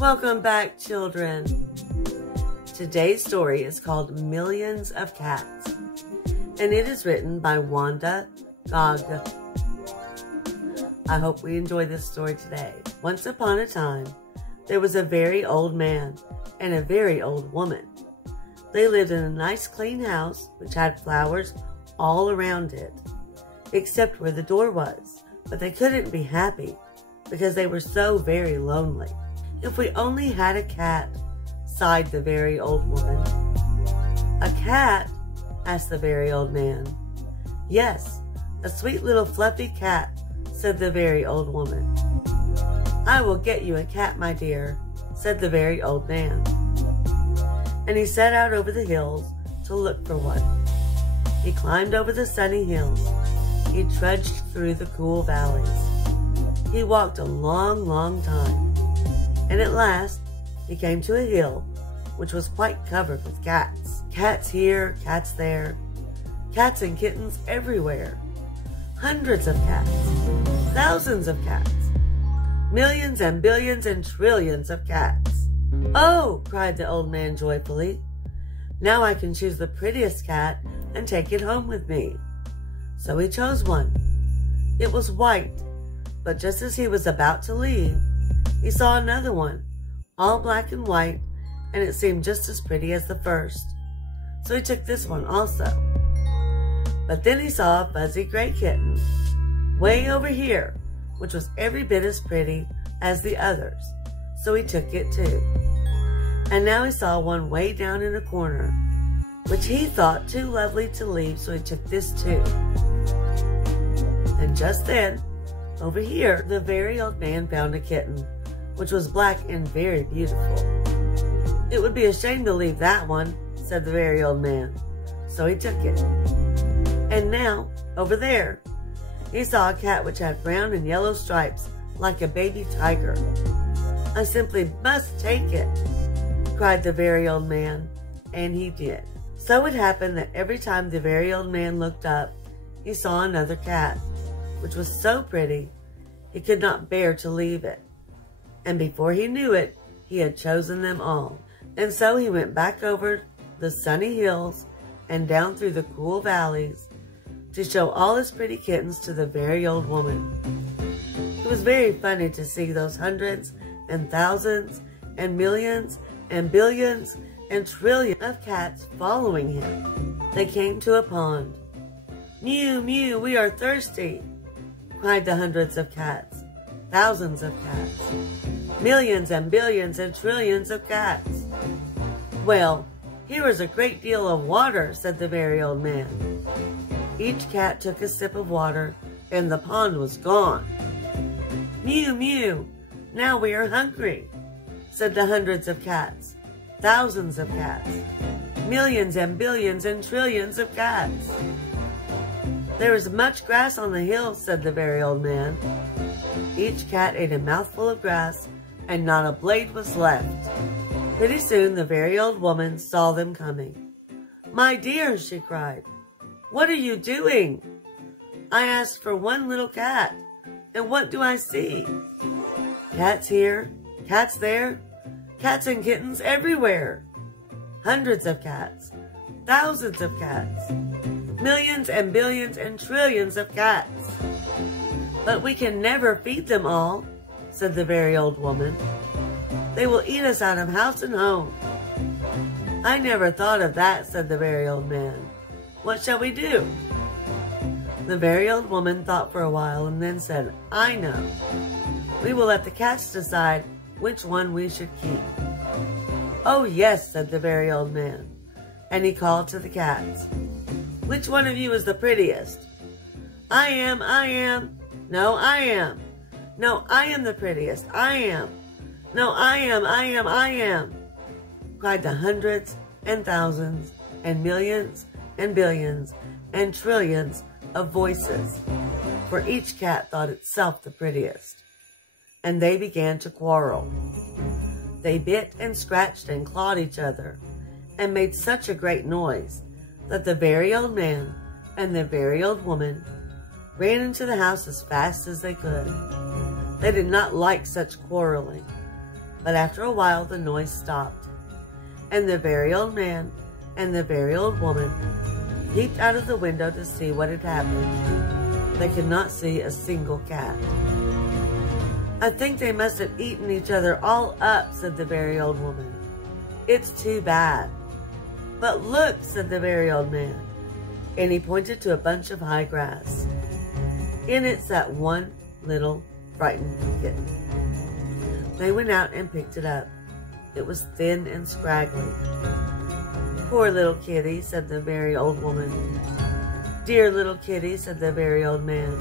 Welcome back, children. Today's story is called Millions of Cats, and it is written by Wanda Gag. I hope we enjoy this story today. Once upon a time, there was a very old man and a very old woman. They lived in a nice clean house which had flowers all around it, except where the door was. But they couldn't be happy because they were so very lonely. If we only had a cat, sighed the very old woman. A cat? Asked the very old man. Yes, a sweet little fluffy cat, said the very old woman. I will get you a cat, my dear, said the very old man. And he set out over the hills to look for one. He climbed over the sunny hills. He trudged through the cool valleys. He walked a long, long time. And at last, he came to a hill which was quite covered with cats. Cats here, cats there. Cats and kittens everywhere. Hundreds of cats. Thousands of cats. Millions and billions and trillions of cats. Oh, cried the old man joyfully. Now I can choose the prettiest cat and take it home with me. So he chose one. It was white, but just as he was about to leave, he saw another one, all black and white, and it seemed just as pretty as the first. So he took this one also. But then he saw a fuzzy gray kitten, way over here, which was every bit as pretty as the others. So he took it too. And now he saw one way down in a corner, which he thought too lovely to leave, so he took this too. And just then, over here, the very old man found a kitten, which was black and very beautiful. It would be a shame to leave that one, said the very old man. So he took it. And now, over there, he saw a cat which had brown and yellow stripes like a baby tiger. I simply must take it, cried the very old man, and he did. So it happened that every time the very old man looked up, he saw another cat, which was so pretty, he could not bear to leave it. And before he knew it, he had chosen them all. And so he went back over the sunny hills and down through the cool valleys to show all his pretty kittens to the very old woman. It was very funny to see those hundreds and thousands and millions and billions and trillions of cats following him. They came to a pond. Mew, mew, we are thirsty, cried the hundreds of cats, thousands of cats, millions and billions and trillions of cats. Well, here is a great deal of water, said the very old man. Each cat took a sip of water, and the pond was gone. Mew, mew, now we are hungry, said the hundreds of cats, thousands of cats, millions and billions and trillions of cats. There is much grass on the hills, said the very old man. Each cat ate a mouthful of grass, and not a blade was left. Pretty soon the very old woman saw them coming. My dear, she cried, what are you doing? I asked for one little cat, and what do I see? Cats here, cats there, cats and kittens everywhere. Hundreds of cats, thousands of cats, millions and billions and trillions of cats. But we can never feed them all, said the very old woman. They will eat us out of house and home. I never thought of that, said the very old man. What shall we do? The very old woman thought for a while and then said, I know. We will let the cats decide which one we should keep. Oh yes, said the very old man, and he called to the cats. Which one of you is the prettiest? I am, I am. No, I am. No, I am the prettiest. I am. No, I am, I am, I am, cried the hundreds and thousands and millions and billions and trillions of voices, for each cat thought itself the prettiest. And they began to quarrel. They bit and scratched and clawed each other and made such a great noise that the very old man and the very old woman ran into the house as fast as they could. They did not like such quarreling. But after a while, the noise stopped, and the very old man and the very old woman peeped out of the window to see what had happened. They could not see a single cat. "I think they must have eaten each other all up," said the very old woman. "It's too bad." "But look," said the very old man, and he pointed to a bunch of high grass. In it sat one little frightened kitten. They went out and picked it up. It was thin and scraggly. "Poor little kitty," said the very old woman. "Dear little kitty," said the very old man.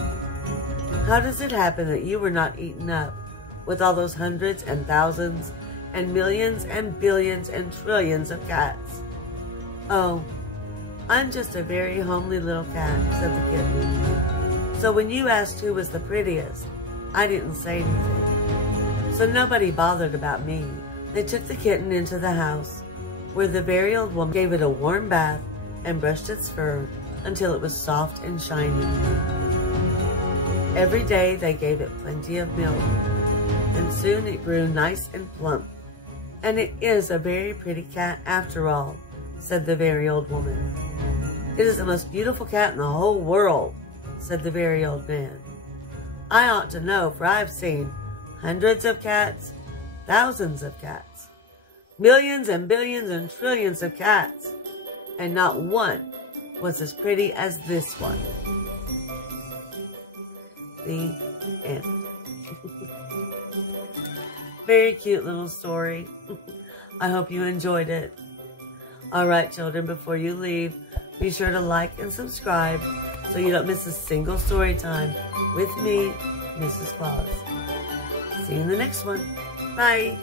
"How does it happen that you were not eaten up with all those hundreds and thousands and millions and billions and trillions of cats?" "Oh, I'm just a very homely little cat," said the kitten. "So when you asked who was the prettiest, I didn't say anything. So nobody bothered about me." They took the kitten into the house, where the very old woman gave it a warm bath and brushed its fur until it was soft and shiny. Every day they gave it plenty of milk, and soon it grew nice and plump. "And it is a very pretty cat after all," said the very old woman. "It is the most beautiful cat in the whole world," said the very old man. "I ought to know, for I've seen hundreds of cats, thousands of cats, millions and billions and trillions of cats, and not one was as pretty as this one." The end. Very cute little story. I hope you enjoyed it. Alright, children, before you leave, be sure to like and subscribe so you don't miss a single story time with me, Mrs. Claus. See you in the next one. Bye.